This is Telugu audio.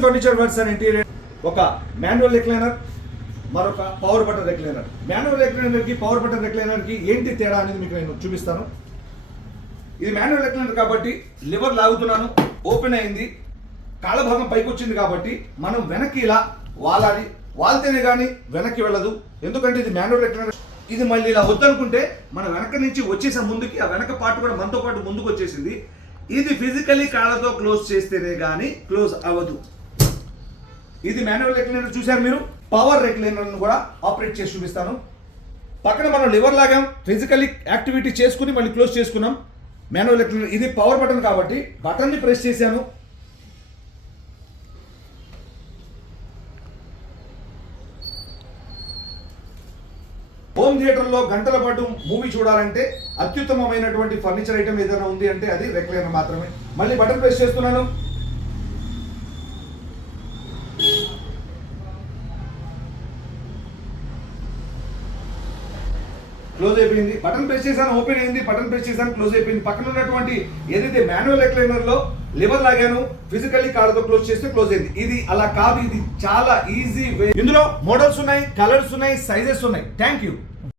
Kitchen furniture works and interior ఒక మాన్యువల్ రెక్లైనర్, మరొక పవర్ బటన్ రెక్లైనర్. మాన్యువల్ రెక్లైనర్కి పవర్ బటన్ రెక్లైనర్కి ఏంటి తేడా అనేది మీకు నేను చూపిస్తాను. ఇది మాన్యువల్ రెక్లైనర్ కాబట్టి లివర్ లాగుతున్నాను, ఓపెన్ అయింది, కాళ్ళ భాగం పైకి వచ్చింది కాబట్టి మనం వెనక్కి ఇలా వాలాలి, వాళ్తేనే కానీ వెనక్కి వెళ్ళదు. ఎందుకంటే ఇది మాన్యువల్ రెక్లైనర్. ఇది మళ్ళీ ఇలా వద్దనుకుంటే మన వెనక నుంచి వచ్చేసే ముందుకి ఆ వెనక పార్ట్ కూడా మనతో పాటు ముందుకు వచ్చేసింది. ఇది ఫిజికలీ కాళ్ళతో క్లోజ్ చేస్తేనే కానీ క్లోజ్ అవ్వదు. ఇది మాన్యువల్ రెక్లైనర్ చూశారు మీరు. పవర్ రెక్లైనర్ను కూడా ఆపరేట్ చేసి చూపిస్తాను. పక్కన మనం లివర్ లాగాం, ఫిజికలీ యాక్టివిటీ చేసుకుని మళ్ళీ క్లోజ్ చేసుకున్నాం. మాన్యువల్ రెక్లైనర్ ఇది పవర్ బటన్ కాబట్టి బటన్ని ప్రెస్ చేశాను, హోమ్ థియేటర్లో గంటల పాటు మూవీ చూడాలంటే అత్యుత్తమమైనటువంటి ఫర్నిచర్ ఐటమ్ ఏదైనా ఉంది అంటే అది రెక్లైనర్ మాత్రమే. మళ్ళీ బటన్ ప్రెస్ చేస్తున్నాను, క్లోజ్ అయిపోయింది. బటన్ ప్రెస్ చేశాను, ఓపెన్ అయింది, బటన్ ప్రెస్ చేశాను, క్లోజ్ అయిపోయింది. పక్కన ఉన్నటువంటి ఏదైతే మాన్యువల్ రెక్లైనర్ లో లివర్ లాగాను, ఫిజికల్లీ కాళ్ళతో క్లోజ్ చేస్తే క్లోజ్ అయింది. ఇది అలా కాదు, ఇది చాలా ఈజీ వే. ఇందులో మోడల్స్ ఉన్నాయి, కలర్స్ ఉన్నాయి, సైజెస్ ఉన్నాయి. Thank you.